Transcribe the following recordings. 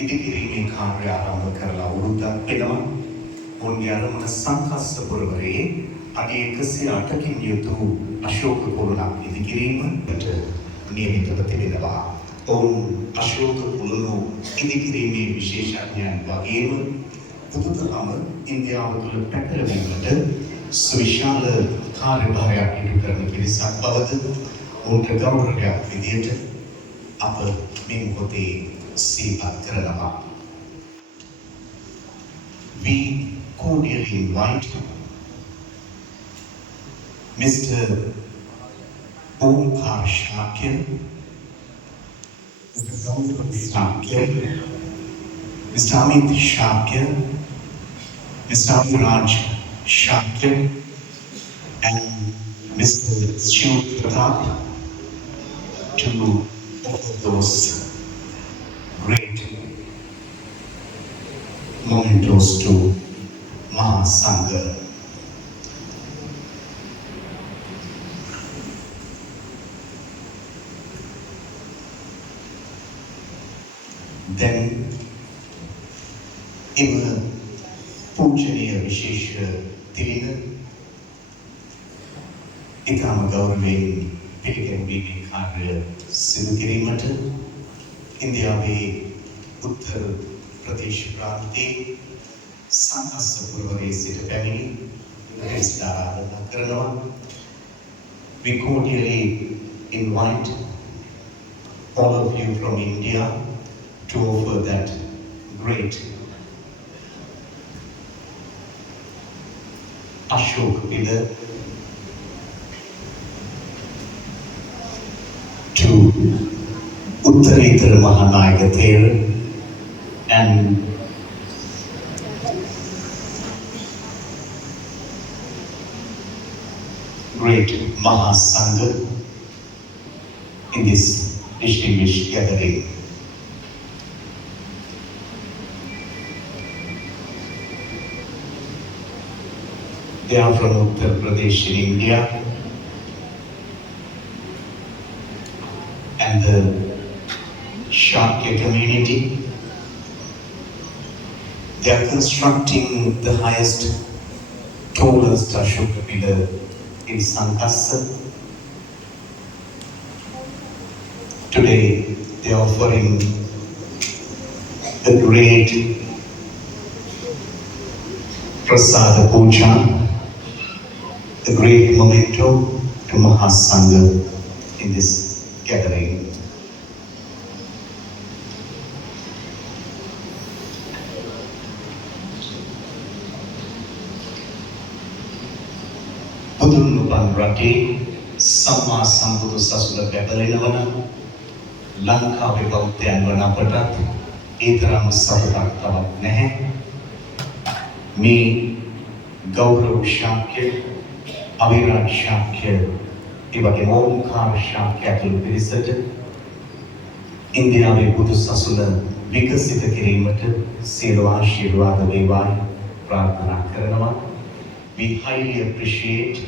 ඉදිකිරීමේ කාර්ය ආරම්භ කරලා අවුරුද්දක් වෙනවා. ඔවුන්ගේ අරමුණ සංකස්ස පුරවරේ අඩි 108කින් යුතු අශෝක කුළුණක් ඉදිකිරීමට නියමිතව තිබෙනවා. ඔවුන් අශෝක කුළුණු ඉදිකිරීමේ විශේෂඥයන් වගේම බුදුදහම ඉන්දියාව තුළ පැටලවීමට සුවිශාල කාර්යභාරයක් ඉටු කරන පිරිසක් බවද ඔවුන්ට ගෞරවයක් විදියට අප මේ මොහොතේ සිහිපත් කරනවා. We cordially invite Mr. Omkar Shakya, Mr. Gaurav Shakya, Mr. Amit Shakya, Mr. Aviraj Shakya, and Mr. Shiv Pratap to offer those great mementos to Mahasangha. Then, එම පූජනීය විශේෂ දින ඉතාම ගෞරවයෙන් පිළිගැන්වීමේ කාර්ය සිදු කිරීමට ඉන්දියාවේ උත්තර ප්‍රදේශ ප්‍රාන්තයේ සංකස්ස පුරවරේ සිට පැමිණි ආරාධනා කරනවා. We cordially invite all of you from India to offer that great Ashoka pillar to Uttarithara Mahanayaka Thera and great Mahasangha in this distinguished gathering. They are from Uttar Pradesh in India, and the Shakya community. They are constructing the highest, tallest Ashoka pillar in Sankassa. Today, they are offering a great Prasada Puja, a great memento to Mahasangha in this gathering. බුදුන් උපන් රටේ සම්මා සම්බුදු සසුන බැබලෙනවන ලංකාවේ බෞද්ධයන් වන අපටත් ඒ තරම් සතුටක් තවත් නැහැ. මේ ගෞරව ශාක්‍ය, අවිරාජ ශාක්‍ය, ඒ වගේම ඕම්කාර ශාක්‍ය ඇතුළු පිරිසට ඉන්දියාවේ බුදු සසුන විකසිත කිරීමට සියලු ආශිර්වාද වේවායි ප්‍රාර්ථනා කරනවා. We highly appreciate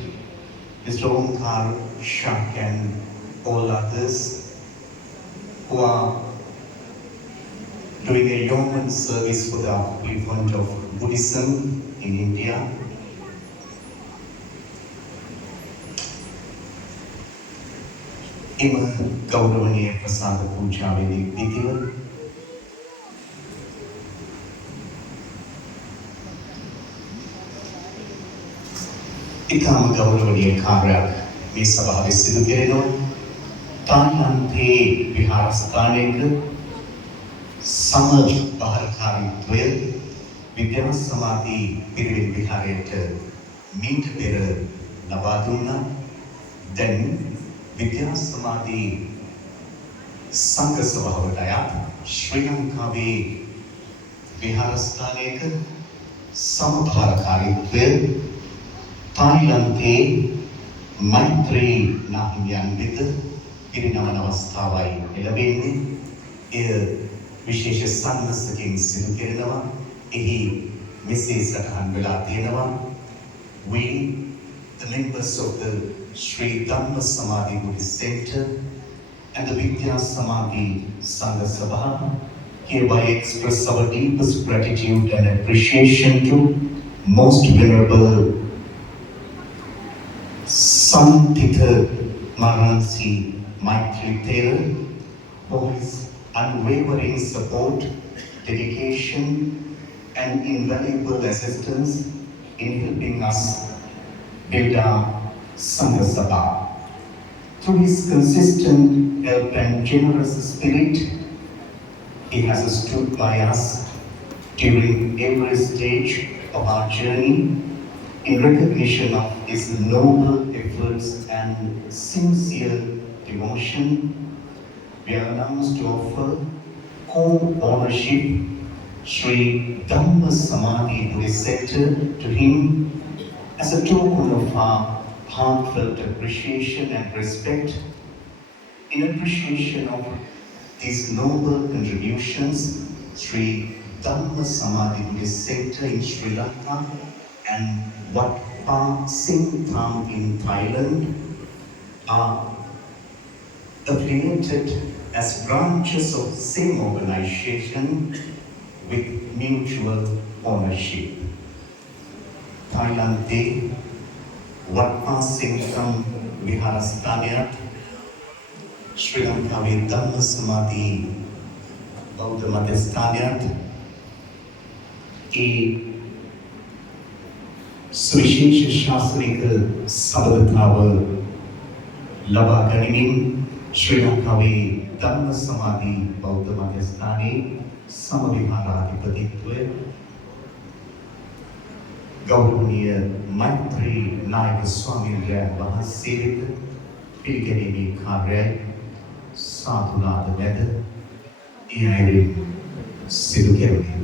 Mr. Omkar Shakya and all others who are doing a yeoman service for the upliftment of Buddhism in India. එම ගෞරවනීය ප්‍රසාද පූජාවේදී විධිව ඉතාම ගෞරවනීය කාර්යයක් මේ සභාවේ සිදු කෙරෙනවා. තායිලන්තයේ විහාරස්ථානයක සමබරකාරීත්වය විද්‍යා සමාධි පිරිවෙන් විහාරයට මීට පෙර ලබා දුන්නා. දැන් විද්‍යා සමාධි සංඝ සභාවට අයත් ශ්‍රී ලංකාවේ විහාරස්ථානයක සමබරකාරීත්වය තායිලන්තයේ මෛත්‍රී නාහිමියන් වෙත පිරිනමන අවස්ථාවයි ලැබෙන්නේ. එය විශේෂ සම්මතකින් සිදු කෙරෙනවා. එහි මෙසේ සටහන් වෙලා තියෙනවා. We, the members of the Sri Dhamma Samadhi Buddhist Center and the Vidya Samadhi Sangha Sabha hereby express our deepest gratitude and appreciation to Most Venerable Santitha Maransi Maitri Thera for his unwavering support, dedication, and invaluable assistance in helping us build our Sangha Sabha. Through his consistent help and generous spirit, he has stood by us during every stage of our journey in recognition of his noble efforts and sincere devotion. We are announced to offer co-ownership Sri Dhamma Samadhi Buddhist Center to him as a token of our heartfelt appreciation and respect. In appreciation of these noble contributions, Sri Dhamma Samadhi Buddhist Center in Sri Lanka and Wat Pa Sing Tham in Thailand are affiliated as branches of same organization with mutual ownership. Thailand Day, Wat Pa Sing Tham Viharasthanayat, Sri Lankaවේ Dhamma Samadhi බෞද්ධ මධ්‍යස්ථානයත් ඒ සුවිශේෂ ශාස්ත්‍රීය සබඳතාව ලබා ගැනීමෙන් ශ්‍රී ලංකාවේ ධම්ම සමාධි බෞද්ධ මධ්‍යස්ථානයේ සමවිහාරාධිපතිත්වය ගෞරවනීය මෛත්‍රී නායක ස්වාමීන් වහන්සේ වෙත පිළිගැනීමේ කාර්යය සාතුනාද මැද ඒ අයුරින් සිදු කෙරුණේ.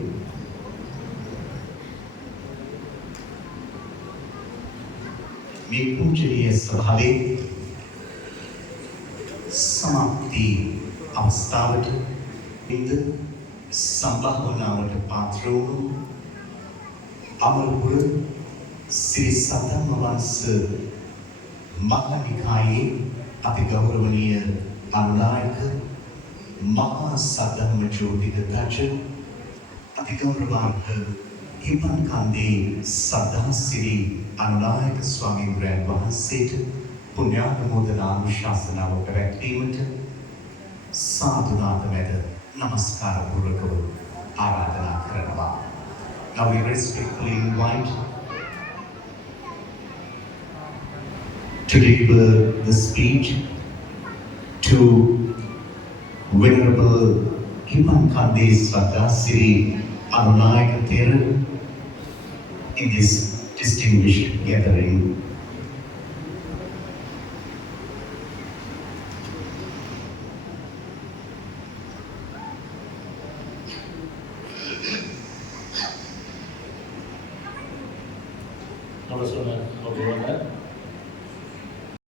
මේ පූජනීය සභාවේ සමාප්ති අවස්ථාවට ඉඳ සම්භාවනාවට පාත්‍ර වූ අමරපුර ශ්‍රී සද්ධම්ම වංශ මහානිකායේ අති ගෞරවනීය අනුනායක මහා සද්ධම්ම ජෝතික දච අති ගෞරවාර්හ හිමන් කන්දේ සද්ධාසිරි අනුනායක ස්වාමීන් වහන්සේට පුණ්‍යානුමෝදනා අනුශාසනාව පැවැත්වීමට සාදුනාද මැද නමස්කාර පූර්වකව ආරාධනා කරනවා. Now we respectfully invite to deliver the speech to Venerable Himan Kande Swadasiri Anunayaka Thera in this distinguished gathering. Namaskar, everyone.